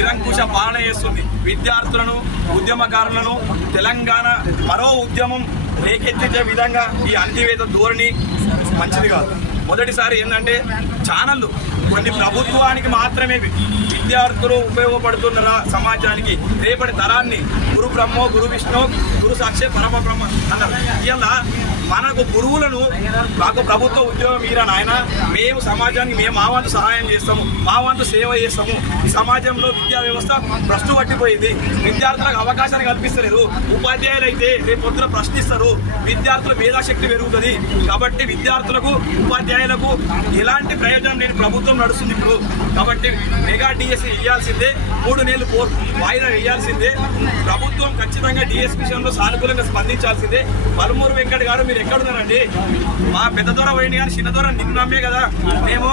నిరంకుశ పాలన చేస్తుంది. విద్యార్థులను, ఉద్యమకారులను తెలంగాణ మరో ఉద్యమం రేకెత్తించే విధంగా ఈ అణచివేత ధోరణి మంచిది కాదు. మొదటిసారి ఏంటంటే ఛానళ్ళు కొన్ని ప్రభుత్వానికి మాత్రమే విద్యార్థులు ఉపయోగపడుతున్న సమాజానికి రేపటి తరాన్ని గురు బ్రహ్మో గురు విష్ణు గురు సాక్షి పరమ బ్రహ్మ అన్నారు. ఇలా మనకు గురువులను మాకు ప్రభుత్వ ఉద్యోగం మీరా నాయన, మేము సమాజానికి మేము మా వంతు సహాయం చేస్తాము, మా వంతు సేవ చేస్తాము. ఈ సమాజంలో విద్యా వ్యవస్థ భ్రష్టు పట్టిపోయింది. విద్యార్థులకు అవకాశాన్ని కల్పిస్తలేదు. ఉపాధ్యాయులు అయితే రేపు పొద్దున ప్రశ్నిస్తారు. విద్యార్థుల మేధాశక్తి పెరుగుతుంది. కాబట్టి విద్యార్థులకు, ఉపాధ్యాయులకు ఎలాంటి ప్రయోజనం లేని ప్రభుత్వం నడుస్తుంది ఇప్పుడు. కాబట్టి మెగా డిఎస్సి ఇవ్వాల్సిందే, 3 నెలలు వాయిదా వేయాల్సిందే. ప్రభుత్వం ఖచ్చితంగా డిఎస్సి విషయంలో సానుకూలంగా స్పందించాల్సిందే. పలుమూరు వెంకట్ గారు మీరు ఎక్కడున్నారండి? మా పెద్ద దొర పోయింది కానీ చిన్న దొర నిన్ను నమ్మే కదా మేము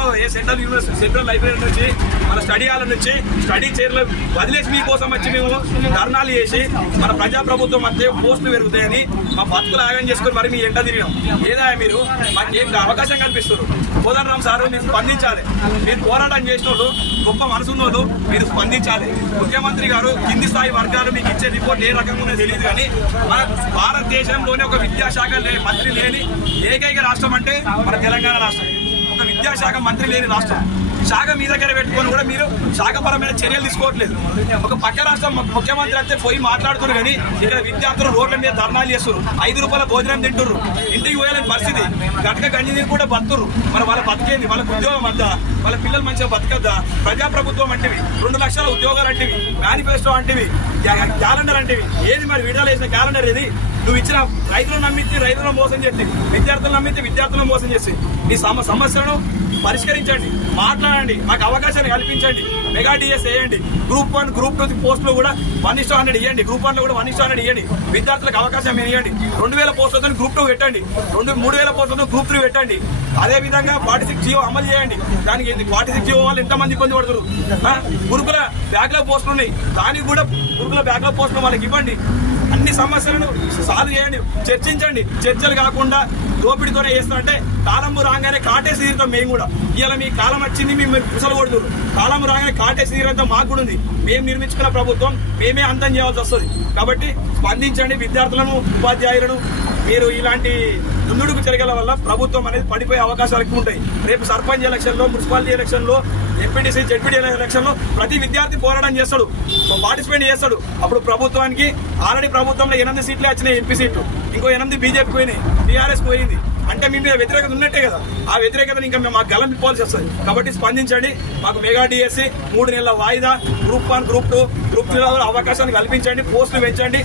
సెంట్రల్ లైబ్రరీ నుంచి మన స్టడీ హాల్ నుంచి స్టడీ చైర్లో వదిలేసి మీకోసం వచ్చి మేము ధర్నాలు చేసి మన ప్రజాప్రభుత్వం మధ్య పోస్టులు పెరుగుతాయని మా బతుకులు ఆగం చేసుకుని మరి మీ ఎంట తిరిగాం. ఏదా మీరు మాకేం అవకాశం కల్పిస్తారు? కోదండరామ్ సార్ మీరు స్పందించాలి. మీరు పోరాటం చేసిన వాళ్ళు, గొప్ప మనసున్న వాళ్ళు, మీరు స్పందించాలి. ముఖ్యమంత్రి గారు కింది స్థాయి వర్గాలు మీకు ఇచ్చే రిపోర్ట్ ఏ రకంగా ఉన్నదో తెలియదు కానీ మన భారతదేశంలోనే ఒక విద్యాశాఖ మంత్రి లేని ఏకైక రాష్ట్రం అంటే మన తెలంగాణ రాష్ట్రం. ఒక విద్యాశాఖ మంత్రి లేని రాష్ట్రం. శాఖ మీ దగ్గర పెట్టుకొని కూడా మీరు శాఖపరమైన చర్యలు తీసుకోవట్లేదు. ఒక పక్క రాష్ట్రం ముఖ్యమంత్రి అయితే పోయి మాట్లాడుతున్నారు కానీ ఇక్కడ విద్యార్థులు రోడ్ల మీద ధర్నాలు చేస్తున్నారు. 5 రూపాయల భోజనం తింటున్నారు. ఇంటికి పోయాలని పరిస్థితి. గట్క గంజి నీరు కూడా బతున్నారు. మరి వాళ్ళ బతికేంది? వాళ్ళకి ఉద్యోగం వద్దా? వాళ్ళ పిల్లలు మంచిగా బతకద్దా? ప్రజాప్రభుత్వం అంటివి, 2 లక్షల ఉద్యోగాలు అంటివి, మేనిఫెస్టో అంటివి, క్యాలెండర్ అంటివి. ఏది మరి విడుదల చేసిన క్యాలెండర్ ఏది? నువ్వు ఇచ్చిన రైతులను నమ్మితే రైతులను మోసం చేసి, విద్యార్థులను నమ్మితే విద్యార్థులను మోసం చేసి ఈ సమస్యలను పరిష్కరించండి, మాట్లాడండి, మాకు అవకాశాన్ని కల్పించండి. మెగా డిఎస్ వేయండి. గ్రూప్ 1, గ్రూప్ 2 పోస్టులు కూడా 1:100 ఇవ్వండి. గ్రూప్ 1 లో కూడా 1:100 ఇవ్వండి. విద్యార్థులకు అవకాశం ఇవ్వండి. 2000 పోస్టులతో గ్రూప్ 2 పెట్టండి. 3000 పోస్టులతో గ్రూప్ 3 పెట్టండి. అదేవిధంగా 46 జీవో అమలు చేయండి. దానికి 46 జీవో వాళ్ళు ఎంతమంది ఇబ్బంది పడుతున్నారు? గురుకుల బ్యాక్లాగ్ పోస్టులు ఉన్నాయి. దానికి కూడా గురుకుల బ్యాక్లాగ్ పోస్టులు వాళ్ళకి ఇవ్వండి. అన్ని సమస్యలను సాల్వ్ చేయండి, చర్చించండి. చర్చలు కాకుండా దోపిడితోనే చేస్తారంటే కాలము రాగానే కాటేసి తీరుతాం మేము కూడా. ఇలా మీ కాలం వచ్చింది, మేము కుసలు కొడుతున్నారు. కాలం రాగానే కాటేసి తీరంతా మాకు కూడా ఉంది. మేము నిర్మించుకున్న ప్రభుత్వం మేమే అంతం చేయాల్సి వస్తుంది. కాబట్టి స్పందించండి. విద్యార్థులను, ఉపాధ్యాయులను మీరు ఇలాంటి దుందుడుకు చర్యల వల్ల ప్రభుత్వం అనేది పడిపోయే అవకాశాలు ఎక్కువ ఉంటాయి. రేపు సర్పంచ్ ఎలక్షన్లో, మున్సిపాలిటీ ఎలక్షన్లో, ఎంపీటీసీ, జెడ్పీటీ ఎలక్షన్లో ప్రతి విద్యార్థి పోరాటం చేస్తాడు, పార్టిసిపేట్ చేస్తాడు. అప్పుడు ప్రభుత్వానికి ఆల్రెడీ ప్రభుత్వంలో 8 సీట్లే వచ్చినాయి, ఎంపీ సీట్లు. ఇంకో 8 బీజేపీ పోయినాయి, టీఆర్ఎస్ పోయింది. అంటే మీ మీద వ్యతిరేకత ఉన్నట్టే కదా. ఆ వ్యతిరేకతను ఇంకా మేము గలం తిప్పాల్సి వస్తుంది. కాబట్టి స్పందించండి. మాకు మెగా డిఎస్సి 3 నెలల వాయిదా, గ్రూప్ 1, గ్రూప్ 2, గ్రూప్ 3 అవకాశాన్ని కల్పించండి. పోస్టులు పెంచండి.